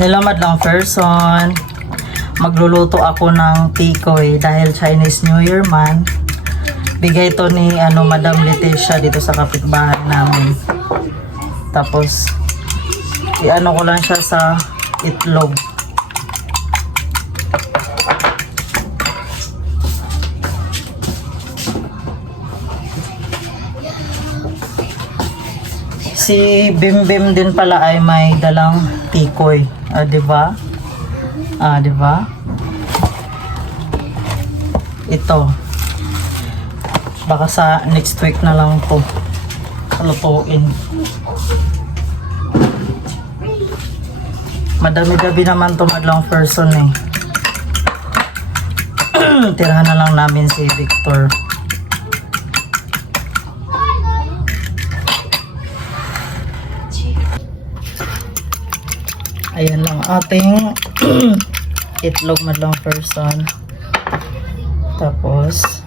Hello madlang person. Magluluto ako ng tikoy dahil Chinese New Year man. Bigay to ni Madam Leticia dito sa kapitbahay namin. Tapos i-ano ko lang siya sa itlog. Si Bimbim din pala ay may dalang tikoy. Diba? Diba? Ito. Baka sa next week na lang to lutuin. Madami-dabi naman to madlang person eh. Tirahan na lang namin si Victor. Ayan lang ating itlog madlang person. Tapos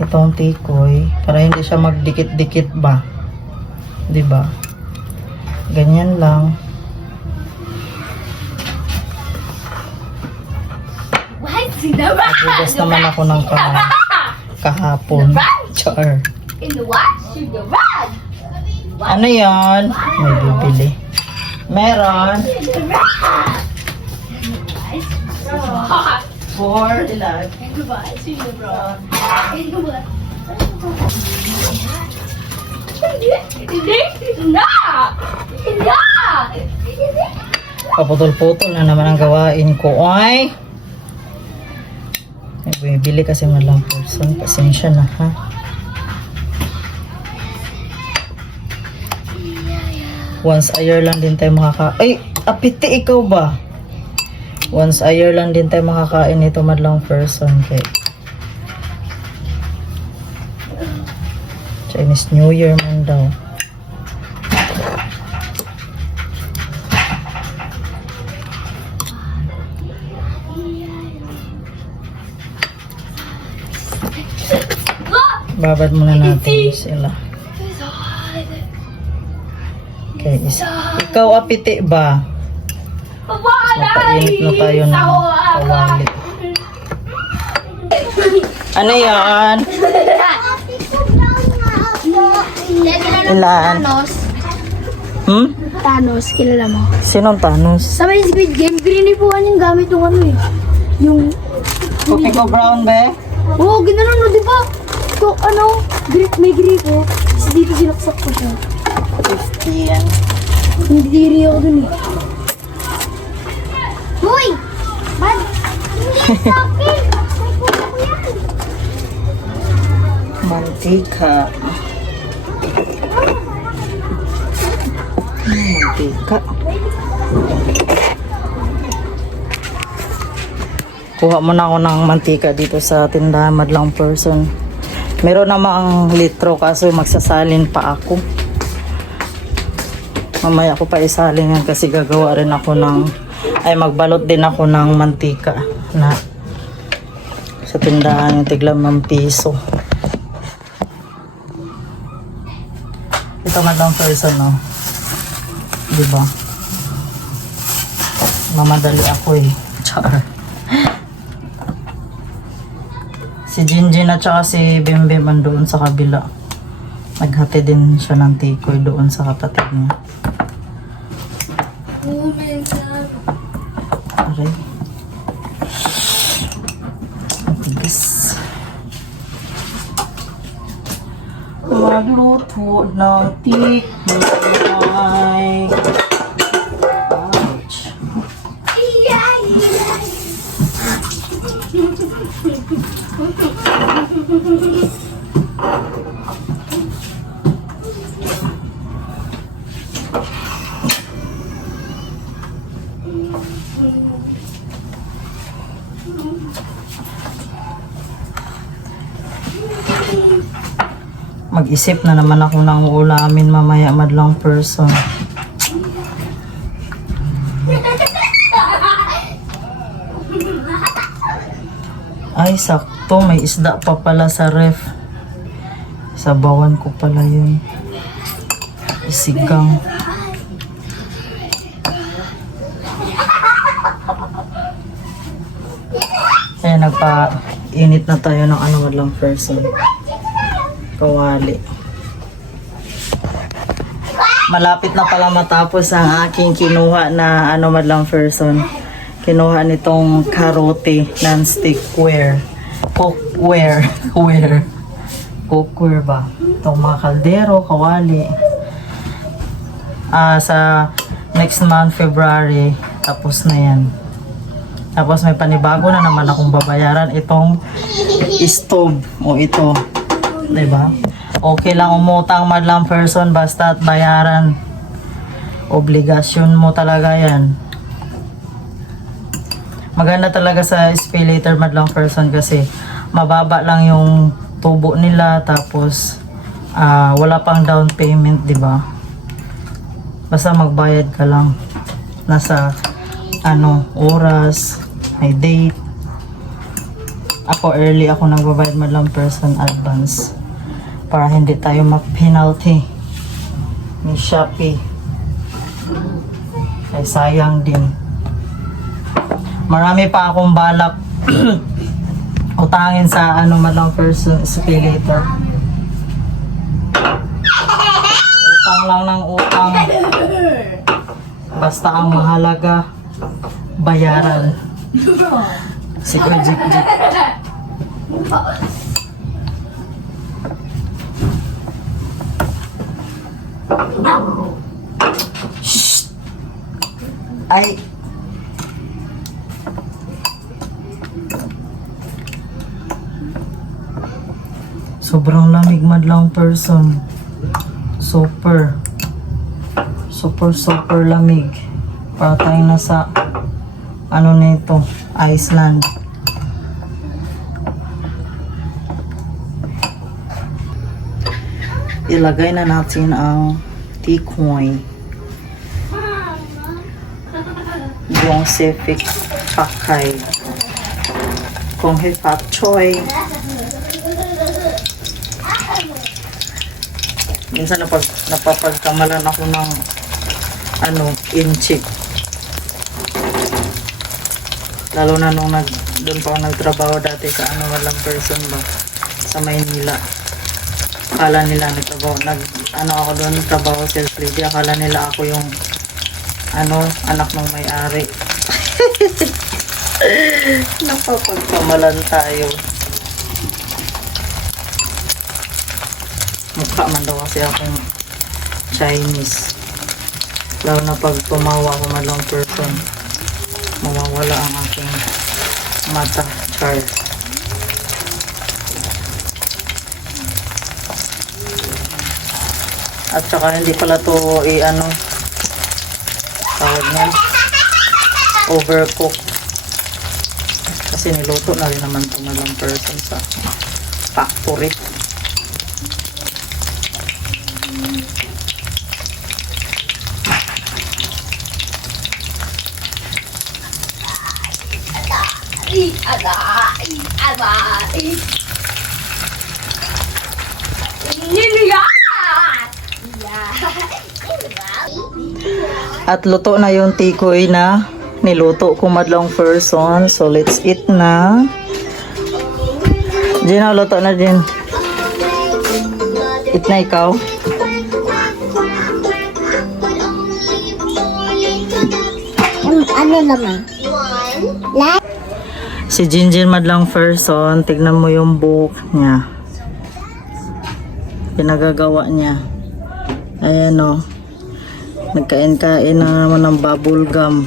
itong tikoy para hindi siya magdikit-dikit ba, diba? Ganyan lang. Nagugas naman ako ng kamay kahapon. Char. Ano yan? May bibili. Meron. For ilan? Kaputol-putol na naman ang gawain ko. Ay! Bibili kasi malang person. Pasensya na ha. Once a year lang din tayo ay! Apiti ikaw ba? Once a year lang din tayo makakain ito madlang person. Okay. Chinese New Year man daw. Babad muna natin sila. Okay. Ikaw apiti ba? Mapainit na tayo ng kawali. Ano yan? Ilan? Thanos, kilala mo? Sinong Thanos? Sa may Squid Game, grinipuan yung gamit yung ano eh. Yung... Puti ko brown be? Oo, ginanon no, di ba? So, ano, may gripo. Kasi dito sinaksak ko siya. 50 yan. Hindi ako dun eh. Hoy! Bad! Hindi sa akin! May kuha ko yan! Mantika. Mantika. Kuha muna ako ng mantika dito sa tindahan madlang person. Meron namang litro kaso magsasalin pa ako. Mamaya ko pa isalin yan kasi gagawa rin ako ng magbalot din ako ng mantika na sa tindahan yung tiglang ng piso. Ito madlang person no. Diba? Mamadali ako eh. Char. Si Jinjin at saka si Bimbim doon sa kabila. Naghati din siya ng tikoy doon sa kapatid niya. Aray. Matigas. Magluto ng tikoy. Ouch. Mag-isip na naman ako ng ulamin mamaya madlang person. Ay, sakto. May isda pa pala sa ref. Sabawan ko pala yun. Isigang. nagpa-init na tayo ng ano lang person. Kawali. Malapit na pala matapos ang aking kinuha na ano madlang person. Kinuha nitong karote non-stick ware. Cookware. Cookware ba? Itong mga kaldero, kawali. Sa next month, February, tapos na yan. Tapos may panibago na naman akong babayaran itong stove o ito. Diba? Okay lang umutang madlang person basta at bayaran. Obligasyon mo talaga yan. Maganda talaga sa SPayLater madlang person kasi mababa lang yung tubo nila tapos wala pang down payment, diba? Basta magbayad ka lang. Nasa oras, may date. Ako early ako nagbabayad madlang person advance para hindi tayo ma-penalty ni Shopee. Ay sayang din. Marami pa akong balak utangin sa madlang person SPayLater. Utang lang ng utang. Basta ang mahalaga bayaran. Sige, Jik. Shh. Ay. Sobrang lamig madlang person. Super lamig. Para tayo nasa nito, Iceland. Ilagay na natin ang T-coin. Yung Civic Pakay. Kung Pak Choy. Minsan napapagkamalan ako ng inchik. Lalo na nung doon pa ako nagtrabaho dati sa walang person ba sa Maynila. Akala nila nagtrabaho ako doon nagtrabaho sales lady. Akala nila ako yung anak ng may-ari. Napapagkamalan tayo. Mukha man daw kasi akong Chinese. Lalo na pag tumawa ako madlang person, mawawala ang aking mata. Char. At saka hindi pala to tawag niya, overcook. Kasi niluto na rin naman ito madlang person sa factory. At luto na yung tikoy na niluto ko madlang person. So let's eat na. Gina, luto na din. Eat na ikaw. Ano naman? Si Jinjin madlang person, tignan mo yung buhok niya. Pinagagawa niya. Ayan o. Nagkain-kain na naman ng bubble gum.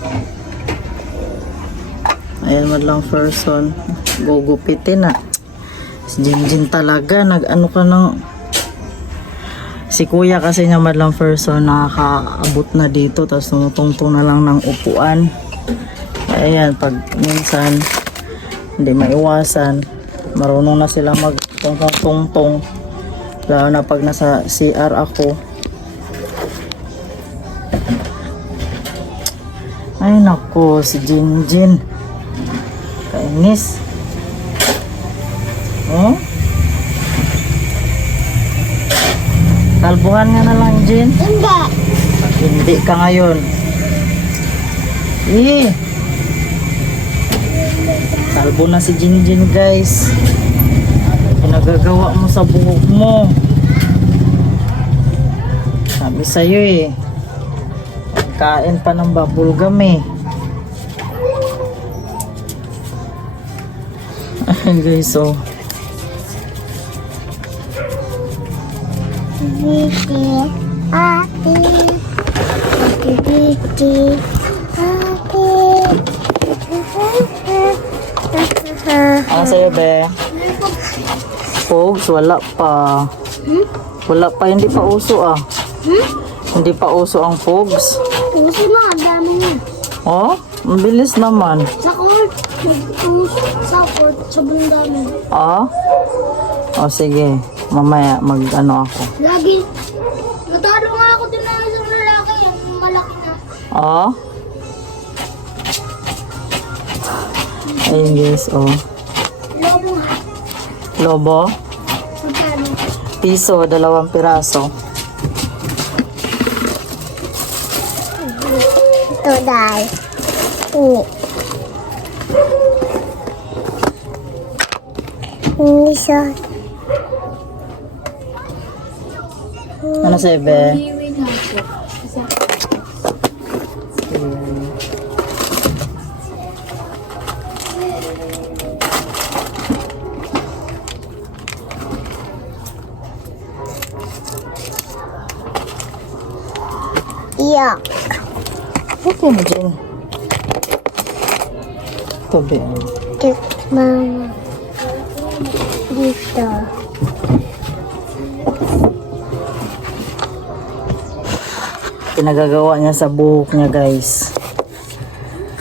Ayan madlang person. Gugupitin na. Si Jinjin talaga. Nag-ano ka ng... Si kuya kasi niya madlang person nakakaabot na dito. Tapos tumutungtong na lang ng upuan. Ayan, pag minsan hindi maiwasan, marunong na sila mag-tungtong-tungtong. Lalo na pag nasa CR ako. Ay nako, si Jinjin. Kainis. Oh? Kalbuhan nga na lang, Jin. Hindi. Hindi ka ngayon. Kalbo na si Jinjin guys. Pinagagawa mo sa buhok mo. Sabi sa'yo eh. Kain pa ng bubble gum eh. Ayan guys, oh. Biki, ati, biki, ati. Ano sa'yo, be? Pogs, wala pa. Wala pa, hindi pa uso ah. Hindi pa uso ang Pogs. Puso na, ang dami niya. Oh, ang bilis naman. Sa court, sa court, sobrang dami. Ah? Oh, sige. Mamaya mag-ano ako. Lagi, natalo nga ako din ng isang lalaki, yung malaki na. Ah? Ayun guys, oh. Lobo nga. Lobo? Magkano? Piso, 2 piraso. Ito dahil. Hindi siya. Ano sa'yo, be? Iyak. Okay na dyan. Ito, be. Mama. Dito. Pinagagawa niya sa buhok niya, guys.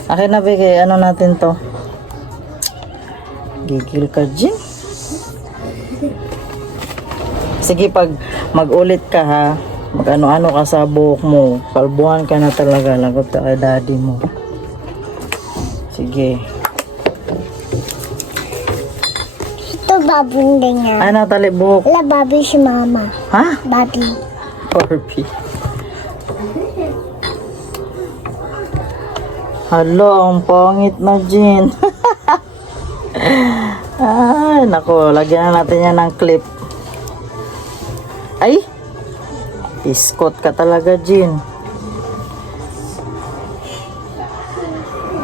Akin na, be. Kaya ano natin to? Gigil ka, Jin. Sige, pag mag-ulit ka, ha? Mag-ano-ano ka sa buhok mo. Kalbuhan ka na talaga. Lagot ka kay daddy mo. Sige. Ito babong ganyan. Ay, natali buhok. Wala, babi si mama. Ha? Babi. Barbie. Hala, ang pangit na, Jin. Ay, nako. Lagyan na natin yan ng clip. Ay! Iskot ka talaga, Jin.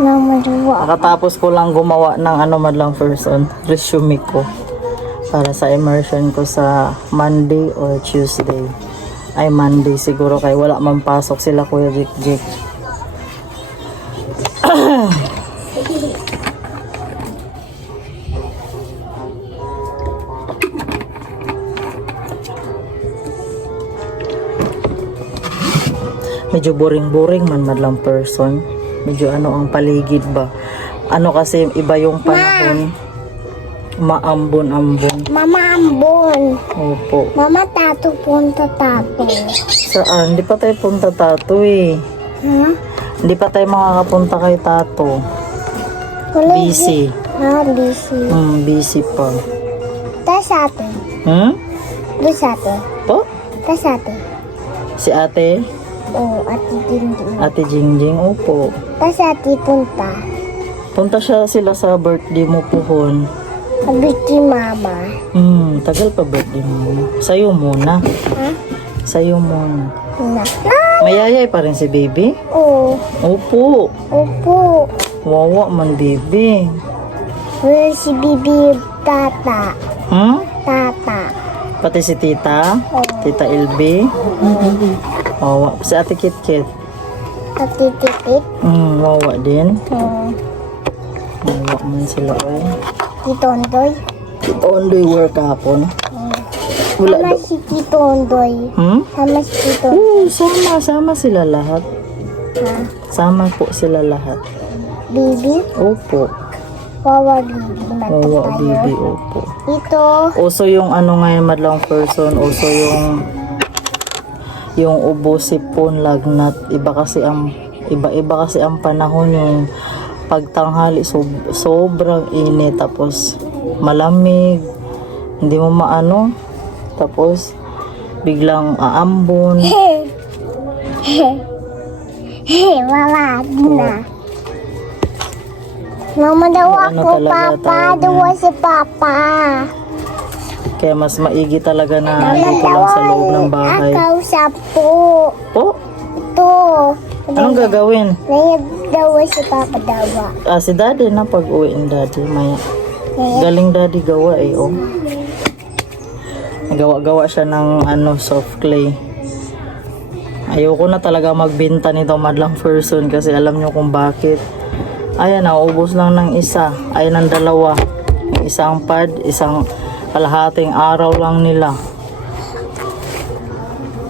Namaluwa. Nakatapos ko lang gumawa ng ano madlang person. Resume ko. Para sa immersion ko sa Monday or Tuesday. Ay, Monday siguro kay wala man pasok sila Kuya Jik Jik. Medyo boring-boring man madlang person. Medyo ano ang paligid ba. Ano kasi iba yung panahon. Maambon-ambon. Mama ambon. Opo. Mama tato punta tato. Saan? Hindi pa tayo punta tato eh. Ha? Hindi pa tayo makakapunta kay tato. Wala Busy. Ha, busy. Busy pa. Tas ate. Dus ate. Po? Tas ate. Si ate? Oo, ate Jingjing. Ate Jingjing? Opo. Tas ate punta. Punta sila sa birthday mo pohon. Sabi si mama. Tagal pa birthday mo. Sa'yo muna. Ha? Sa'yo muna. Na. Mayayay pa rin si baby? Oo. Opo. Opo. Wawa man baby. Wala si bibi tata. Tata. Pati si tita? Oo. Tita LB? Wawa. Si ate Kit-Kit? Ate Tipit. Wawa din. Oo. Wawa man sila ay. Tito Ondoy. Tito Ondoy work hapon. Wala Sama daw. si Tito Ondoy. Sama si Tito Ondoy. Sama sila lahat. Ha? Sama po sila lahat. Bibi. Opo. Wawa bibi. Mata Wawa tayo. baby, opo. Ito. Uso yung ano ngayon madlang person, uso yung ubo, sipon, lagnat. Iba-iba kasi ang panahon yung pagtanghali sobrang init tapos malamig. Hindi mo maano. Tapos biglang aambon. Wawa na. Mama daw Ano ako, talaga Papa. tawag Daw niya? si Papa. Kaya mas maigi talaga na dito lang sa loob ng bahay. Ako sa po. Po, Ito. anong gagawin? Nayab daw si Papa daw. Si daddy na pag-uwi ni daddy, maya. Galing daddy gawa oh. Gawa-gawa siya ng soft clay. Ayoko na talaga magbenta nito madlang person kasi alam nyo kung bakit. Ayan, naubos lang ng isa. Ay, ng dalawa. Yung isang pad, isang kalahating araw lang nila.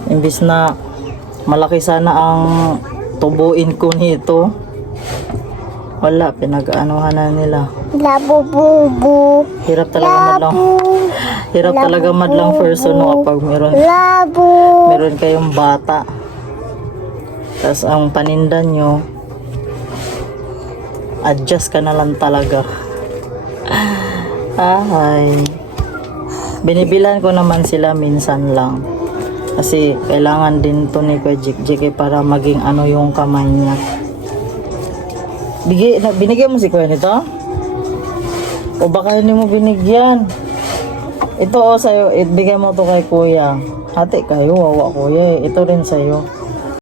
Imbis na malaki sana ang tubuin ko nito. Wala, pinag-anuhan na nila. Labububu. Hirap talaga madlang. Hirap talaga madlang person no, kapag meron kayong bata. Tapos ang paninda nyo, adjust ka na lang talaga. Ay. Binibilan ko naman sila minsan lang. Kasi kailangan din to ni Kuya Jik para maging yung kamay niya. Binigyan mo si Kuya nito? O baka hindi mo binigyan? Ito sa'yo, bigay mo to kay Kuya. Hati kayo, wawa Kuya. Ito rin sa'yo.